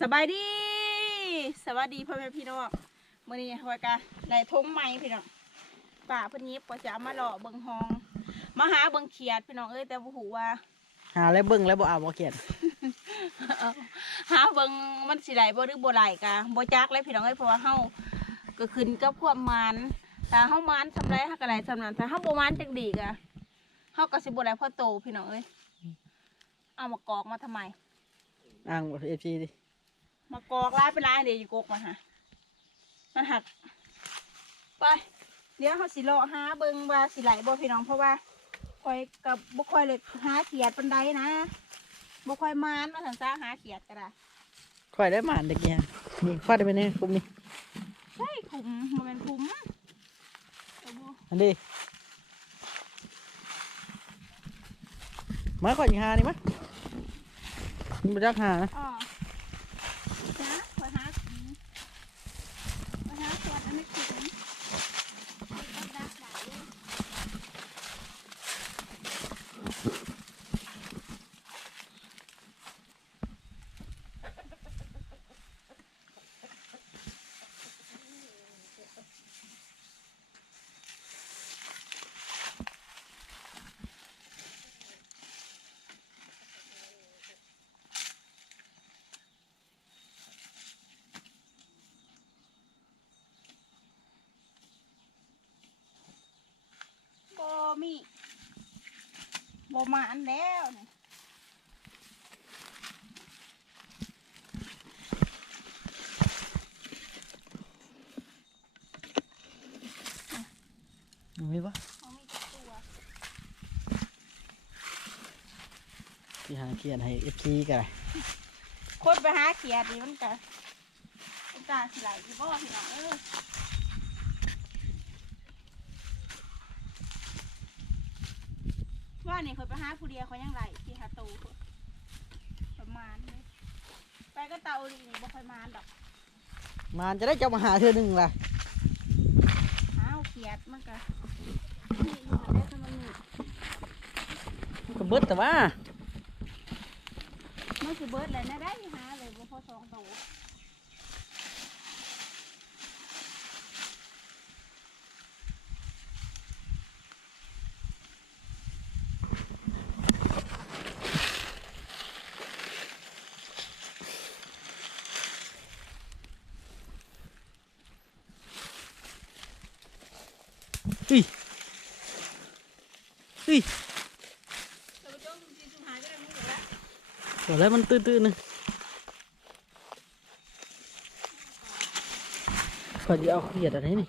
สบายดี สวัสดีพ่อแม่พี่น้องมื้อนี้คอยกะได้ทงใหม่พี่น้องป่าเพิ่นยิบก็จะเอามาหล่อเบิ่งห้อง มาหาเบิ่งเขียดพี่น้องเอ้ยแต่บ่ฮู้ว่า หาแล้วเบิ่งแล้วบ่เอาบ่เขียนหาเบิ่งมันสิไหลบ่หรือบ่ไหลกะบ่จักเลยพี่น้องเอ้ยเพราะว่าเฮาก็ขึ้นกับความมันถ้าเฮามันทำไรเฮาก็ได้สำนั้นถ้าเฮาบ่มันจักดีกะเฮาก็สิบ่ได้พอโตพี่น้องเอ้ยเอามากอกมาทำไมอ่างเอฟซีดิ มากอกลายเป็นลายเดี๋ยวอยู่กกมาฮะมันหัก ไป เดี๋ยวเขาสิเลาะหาเบิงว่าสิไหลบ่พี่น้องเพราะว่าคอยกับบุคอยเลยหาเขียดปันไดนะบุคอยมานมาสันซ่าหาเขียดก็ได้ค่อยได้หมานตะกี้ฮะนี่ฟาดได้ไหมเนี่ยกลุ่มนี้ใช่ขุมมันเป็นขุมเอาบ่อันนี้มาก่อนยิงหานี่มะนี่มาจักหานะอ๋อนะคอยหาขุมคอยหาเขียดอันนี้ขุมเอาดักได้เลยบ่มี บ่มาอันแล้วนี่มีปะบ่มีจักตัวที่หาเขียนให้เอฟซีกันเลยคนไปหาเขียดนี่มันก็มันตาสิไหลอีบ่พี่น้องเอ้ย ว่านี่เคยไปหาผู้เดียวเขายังไหลที่หาตูพุ่นประมาณนี้ไปก็เตาดีนี่บ่ค่อยมานดอกมานจะได้เจ้ามาหาเธอหนึ่งล่ะอ้าวเขียดมันก็นี่อยู่หันได้ถ้ามันนี่ก็เบิดแต่ว่ามันสิเบิดเลยนะได้หาเลยบ่พอสองตัว เฮ้ยเฮ้ยแต่ว่าจ้องซุ่มซีซุ่มหาก็ได้มึงอยู่แล้วตัวแล้วมันตื้นๆนึงก่อนจะเอาเขียดอะไรนี่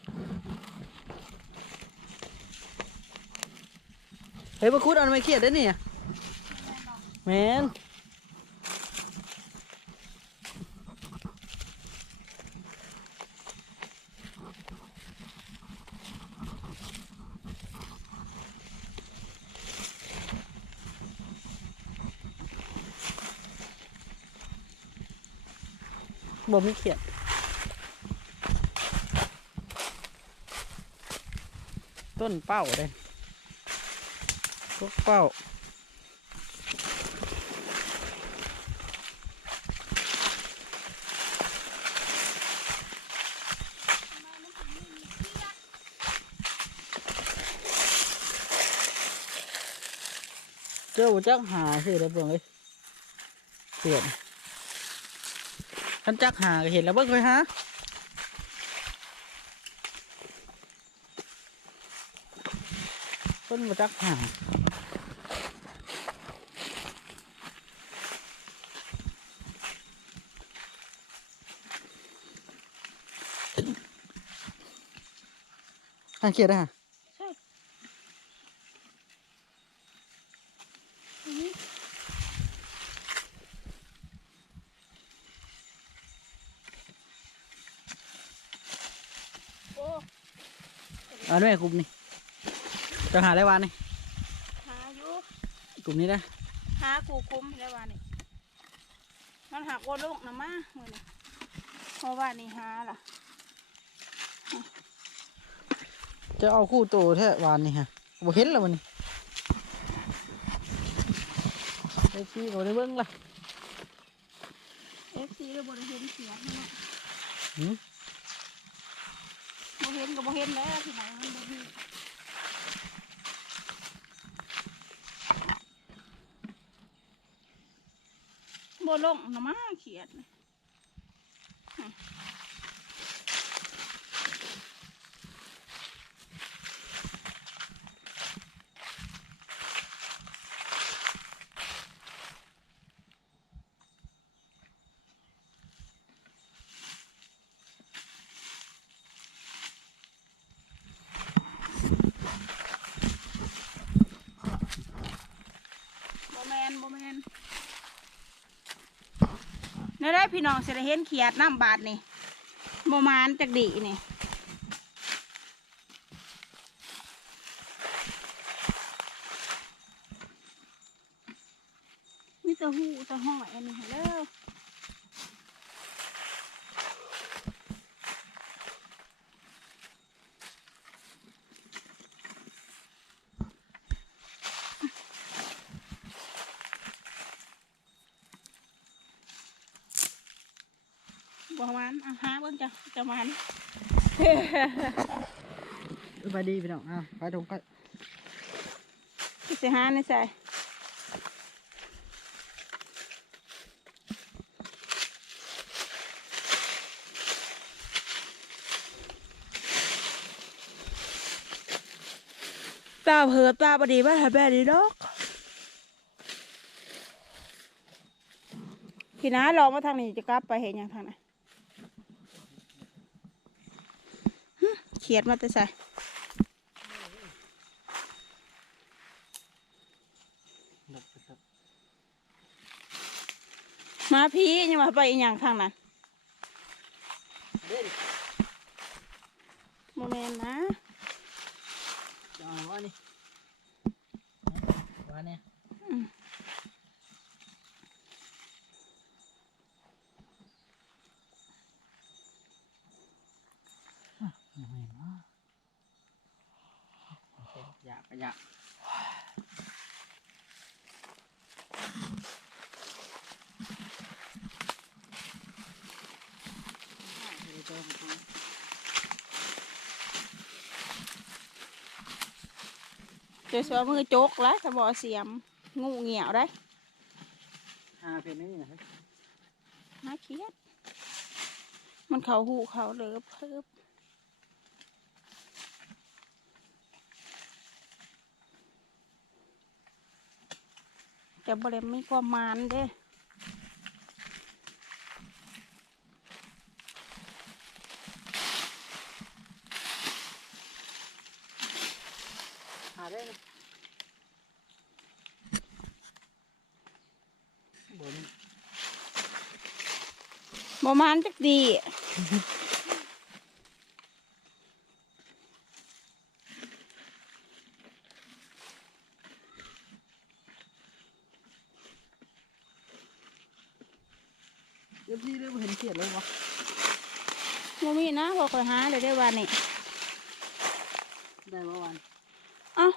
เฮ้ยมาคุดเอาไม่เขียดได้เนี่ยแมน บ่มีเขียดต้นเป้าเลยพวกเป้าเจ้าจักหาสิแล้วเบิ่งเอ้ยเขียด ท่านจักหาเห็นแล้วเบิ่งเลยฮะต้นมาจักหาทางเขียดอะฮะ ใช่อันนี้โอ้ เอาด้วยกลุ่มนี้จะหาอะไรวานนี่หาอยู่กลุ่มนี้นะหากูคุ้มแล้วว่านี่มันหักว่าลูกนะมามือนี่เพราะว่านี่หาล่ะ จะเอาคู่โตแท้วานนี่ฮะบ่เห็นแล้วมันนี่ไอ้พี่บ่ได้เบิ่งล่ะเอฟซีเลยบ่ได้เห็นเสียงเนาะหืม บ่เห็นก็บ่เห็นแล้วพี่น้องมันบ่มีบ่ลงนะมาเขียดน่ะฮะบ่แมนบ่แมน นี่ได้พี่น้องสิได้เห็นเขียดน้ำบาดนี่โมมานจากดีนี่มีตะหูตะห้อยอันนี้เด้อ มานอะหาเบิ่งจ้ะจะมานสบายดีพี่น้องอะไปตรงไปสิหาในใส่ตาเผือตาบดีบ้าหาแบบนี้ดอกพี่น้าลองมาทางนี้จะกลับไปเห็นอย่างทางไหนหึเขียดมาแต่ใส่มาพี่ยังมาไปอีกอย่างทางนั้นโมเมนต์นะจอาว่านี่ว่าเนี่ย อืม อะ ยังไงเนาะอยากก็อยากอะเจอกันเดี๋ยวสวมือโจกแล้วถ้าบอเสียม งูเหี่ยวได้หาเพลงนี้นะฮ้ยน่าเครียดมันเขาหูเขาเลิบเพิ่ม แต่บริมีความมันเด้หาได้นะบ่มีบ่มันจักดี เดี๋ยวพี่ได้บ่เห็นเขี ยดเลยวะบ่มีนะพอคอยหาเลยได้วันนี้ได้บ่วันเอ้า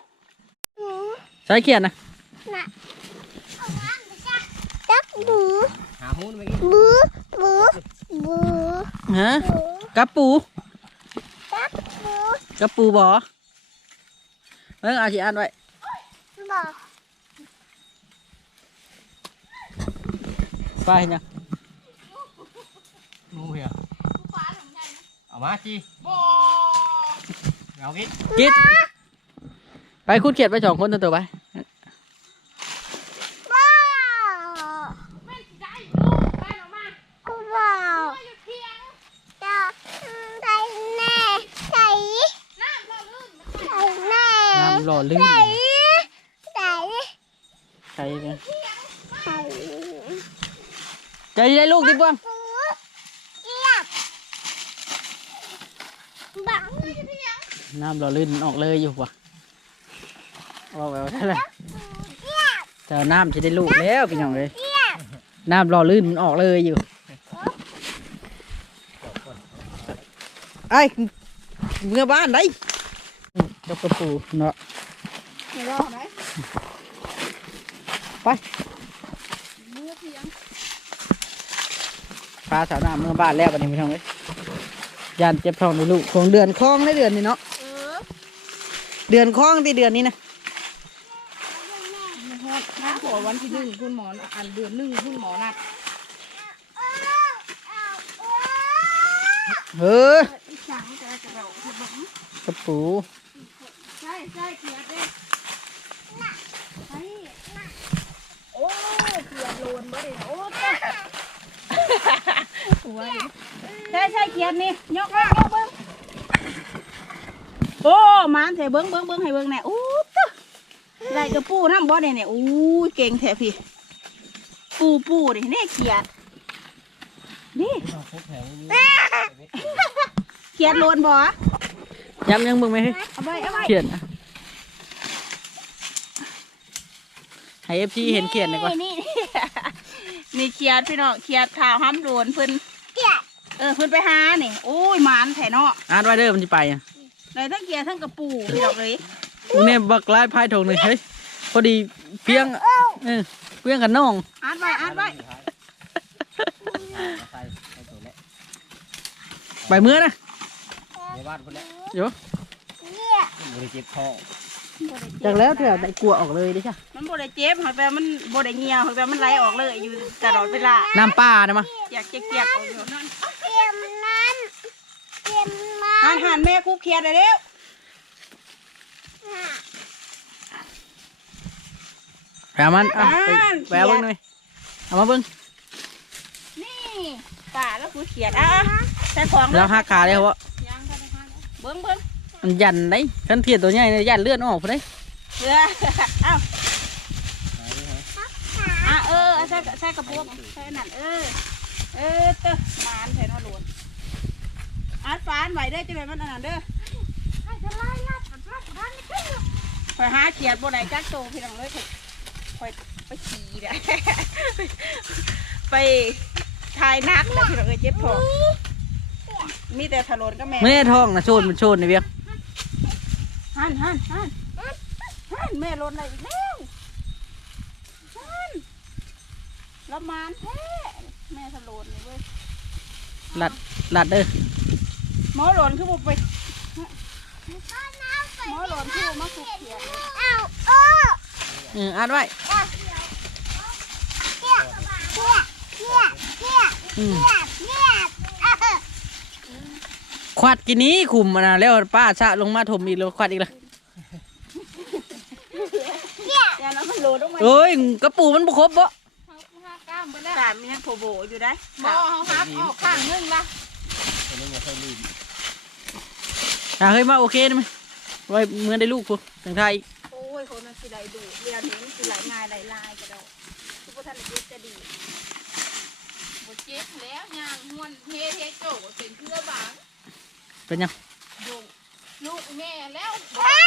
ใช้เขียดนะจักบูหาหูนไปกินบูบูบูฮะกับปูจักบูกับปูบ่เบิ่งเอาสิอ่านไว้บอกไปเห็นยัง งูเหียเอามาจีเอากินกิดไปคุณเขียดไปสองคนตัวตัวไปบอกกูบอกจะใส่แน่ใส่ใส่แน่น้ำหล่อลื่นใส่ใส่ใช่เนี่ยใส่ใจได้ลูกดิบ้าง บูเจี๊ยบบัง น้ำหล่อลื่นออกเลยอยู่ว่ะออกแบบนั้นแหละเจี๊ยบแต่น้ำจะได้ลูกแล้วพี่น้องเลยเจี๊ยบน้ำหล่อลื่นมันออกเลยอยู่ไอ้เมื่อบ้านไหนกับกระปูเนาะไม่รอไหมไปมือเพียงพาสาวหน้าเมื่อบ้านแล้ววันนี้พี่น้องเอ้ยยานเจ็บท้องในลูกของเดือนคลองได้เดือนนี้เนาะ เออเดือนคลองที่เดือนนี้นะน้าขอวันที่หนึ่งคุณหมออันเดือนหนึ่งคุณหมอนัดเฮ้ยอีสังจะกระโดดกระบอกกระปูใช่ใช่เขียดเด้ใช่โอ้เขียดโลนบ่ได้โอ้ตะไว้ใช่ใช่เขียดนี่ยกเลยยกเบิ้ง โอ้มานเถเบิ้งเบิ้งเบิ้งให้เบิ้งแน่โอ้ตะไรกระปูน้ำบ่ได้เนี่ยอู้ยเก่งแท้พี่ ปูปูดินี่เขียดนี่ต้องพบแถวนี้เขียดโลนบ่ย้ำยังเบิ่งไหมเฮ้ยเอาไปเอาไปเขียนนะให้เอฟซีเห็นเขียนหน่อยก่อนนี่นี่เขียดพี่น้องเขียดขาวห้ำโดนเพิ่นเออเพิ่นไปหานี่โอ้ยหมานแถเนาะอ่านไว้เด้อมันจะไปอะ เลยทั้งเกียร์ทั้งกระปูพี่น้องเลยกูเนี่ยบักไล่พายถงหนึ่งเฮ้ยพอดีเพียงเออเพียงกับน้องอ่านไว้อ่านไว้ใส่ใส่ตัวแล้วไปเมื่อนะในบ้านคนแล้วเดี๋ยวบริเจ็บท้องจากแล้วเถอะได้กลัวออกเลยดิจ้ะมันบ่ได้เจ็บหอยแปมันบ่ได้เหี่ยวหอยแปมันไหลออกเลยอยู่ตลอดเวลาน้ำป้านะมาอยากเจียกๆออกอยู่นั่นเตรียมน้ำเตรียมน้ หันหันแม่คุกเขียดได้แล้วแปลมันอะไปแปลเบิ้งหน่อยเอามาเบิ้งนี่ป่าแล้วคุกเขียดอะใส่ของแล้วหักขาเลยเพราะยังก็ได้หักเบิ่งเบิ่งมันยันได้ขันเทียนตัวใหญ่เนี่ยยันเลือดออกไปได้เสือเอ้าอะเออใส่ใส่กระปุกใส่นั่นเออเออเตอะหมานแถเนาะโลน อาดฟานไว้เด้อจังไดมันอันนั้นเด้อำให้จะไล่ลัดมันลัดมันขึ้นคอยหาเขียดบ่ได้จักโตพี่น้องเลยคอยไปขี่เด้อไปถ่ายนักแล้วพี่น้องเอ้ยเจ็บท้องมีแต่ถลนก็แม่ไม่ได้ท้องนะโชนมันโชนนี่เบี้ยหันหันหันหันแม่ลนอะไรอีกแล้วหันละมานแท้แม่ถลนนี่เว้ยหลัดหลัดเด้อ หมอหลอนคือบ่ไปหมอหลอนคือบ่มาคุกเขียดเอาโอ้เอออ่านไว้เทียเทียเทียอืมเทียเทียเออควัดกินนี้คุมมานะแล้วป้าชะลงมาถมอีกแล้วควัดอีกแล้วแต่แล้วมันโหลดออกมาเอ้ยกระปูมันบุครบบ่สามมีนักโผโบอยู่ได้บอเขาครับออกข้างนึงละ ตัวนี้ยังค่อยลื่น อะเฮ้ยมาโอเคได้ไหมไว้เมื่อได้ลูกพูถึงไทยโอ้ยคนมันสิไหลดูเรียนนี้มันสิไหลง่ายไหลลายกระโดดทุกท่านเจ็บจะดีบดเจ็บแล้วย่างหวนเทเทโจเป็นเพื่อบางเป็นยังโยงลูกแม่แล้วบอกให้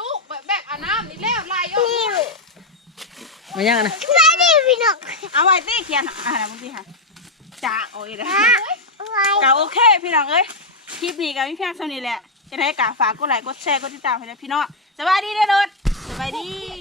ลูกแบบแบบอาน้ำนี่แล้วไล่ออกนี่ไม่ยังอะนะไม่ได้พี่น้องเอาไว้ตีเขียนอ่าบางทีค่ะจ่าโอ้ยนะไว้ก็โอเคพี่น้องเอ้ย คลิปนี้กับพี่เพียงเท่านี้แหละจะได้กาฝากกดไลค์กดแชร์กดติดตามให้ด้วยพี่น้องสบายดีเด้อรถสบายดี